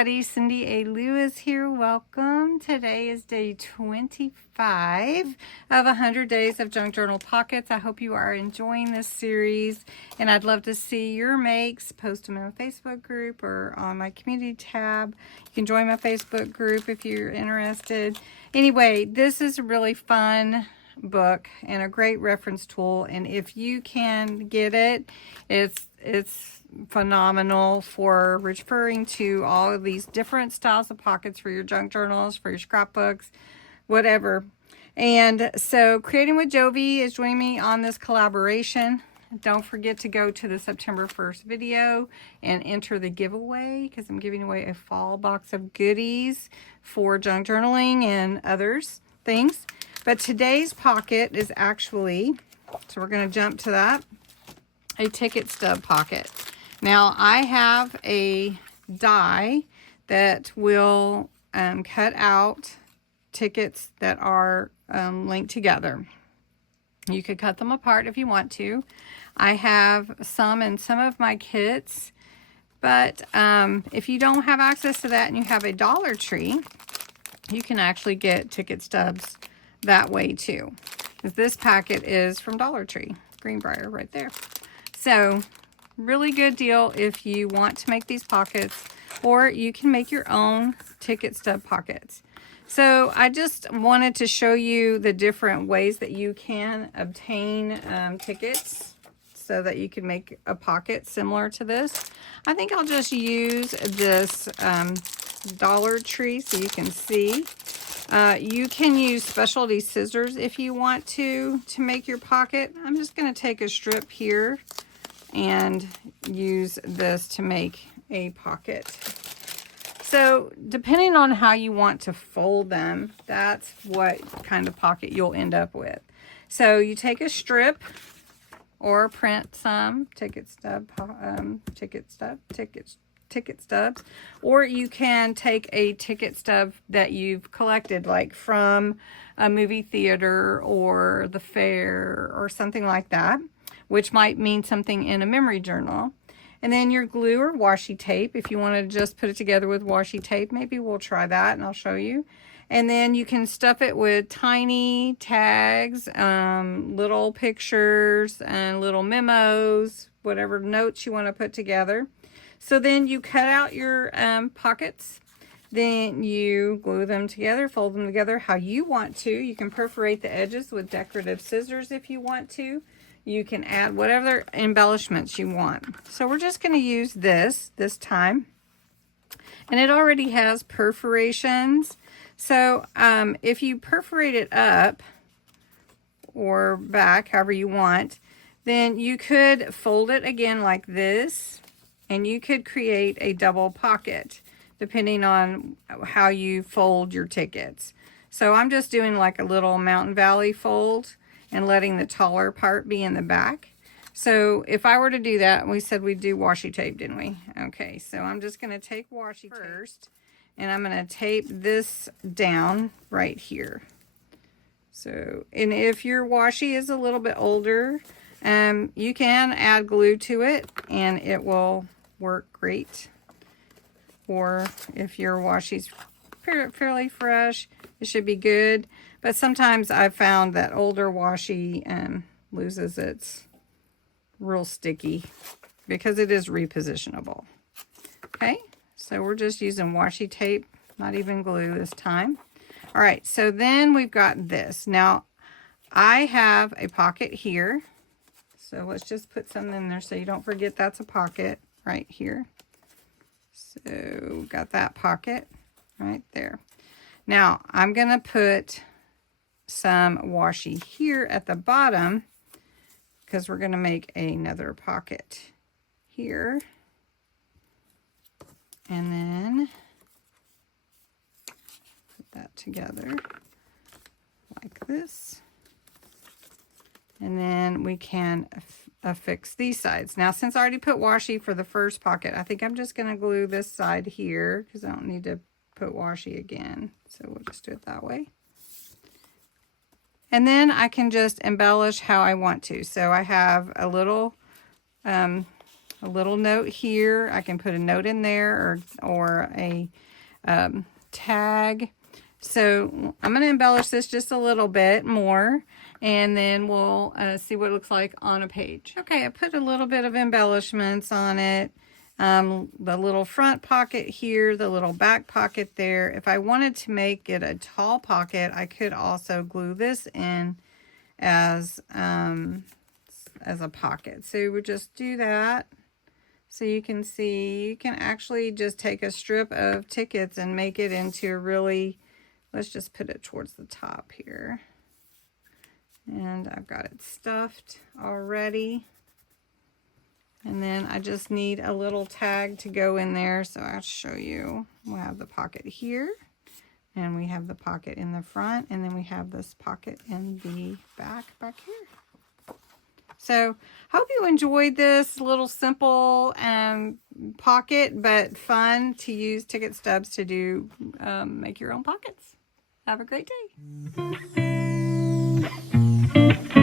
everybody. Cindy A. Lewis here. Welcome. Today is day 25 of 100 Days of Junk Journal Pockets. I hope you are enjoying this series, and I'd love to see your makes. Post them in a Facebook group or on my community tab. You can join my Facebook group if you're interested. Anyway, this is a really fun book and a great reference tool, and if you can get it, it's phenomenal for referring to all of these different styles of pockets for your junk journals, for your scrapbooks, whatever. And so Creating with Jovi is joining me on this collaboration. Don't forget to go to the September 1st video and enter the giveaway, because I'm giving away a fall box of goodies for junk journaling and others things. But today's pocket is actually, so we're going to jump to that, a ticket stub pocket. Now I have a die that will cut out tickets that are linked together. You could cut them apart if you want to. I have some in some of my kits, but if you don't have access to that and you have a Dollar Tree, you can actually get ticket stubs that way too. This packet is from Dollar Tree, Greenbrier right there. So really good deal if you want to make these pockets, or you can make your own ticket stub pockets. So I just wanted to show you the different ways that you can obtain tickets so that you can make a pocket similar to this. I think I'll just use this Dollar Tree so you can see. You can use specialty scissors if you want to make your pocket. I'm just going to take a strip here and use this to make a pocket. So depending on how you want to fold them, that's what kind of pocket you'll end up with. So you take a strip or print some ticket stubs, or you can take a ticket stub that you've collected, like from a movie theater or the fair or something like that, which might mean something in a memory journal. And then your glue or washi tape, if you want to just put it together with washi tape, maybe we'll try that and I'll show you. And then you can stuff it with tiny tags, little pictures and little memos, whatever notes you want to put together. So then you cut out your pockets, then you glue them together, fold them together how you want to. You can perforate the edges with decorative scissors if you want to. You can add whatever embellishments you want. So we're just going to use this time. And it already has perforations. So if you perforate it up or back, however you want, then you could fold it again like this. And you could create a double pocket depending on how you fold your tickets. So I'm just doing like a little Mountain Valley fold and letting the taller part be in the back. So if I were to do that, we said we'd do washi tape, didn't we? Okay, so I'm just going to take washi tape first, and I'm going to tape this down right here. So, and if your washi is a little bit older, you can add glue to it, and it will work great. Or if your washi's fairly fresh, it should be good. But sometimes I've found that older washi loses its real sticky because it is repositionable. Okay, so we're just using washi tape, not even glue this time. All right, so then we've got this. Now, I have a pocket here. So let's just put some in there so you don't forget that's a pocket right here. So got that pocket right there. Now, I'm going to put some washi here at the bottom because we're going to make another pocket here. And then put that together like this. And then we can affix these sides. Now, since I already put washi for the first pocket, I think I'm just going to glue this side here because I don't need to put washi again. So we'll just do it that way. And then I can just embellish how I want to. So I have a little a little note here. I can put a note in there or a tag. So I'm going to embellish this just a little bit more, and then we'll see what it looks like on a page. Okay, I put a little bit of embellishments on it. The little front pocket here, the little back pocket there. If I wanted to make it a tall pocket, I could also glue this in as a pocket. So we just do that. So you can see, you can actually just take a strip of tickets and make it into a really, let's just put it towards the top here. And I've got it stuffed already. And then I just need a little tag to go in there. So I'll show you. We'll have the pocket here. And we have the pocket in the front. And then we have this pocket in the back here. So hope you enjoyed this little simple pocket, but fun to use ticket stubs to do, make your own pockets. Have a great day.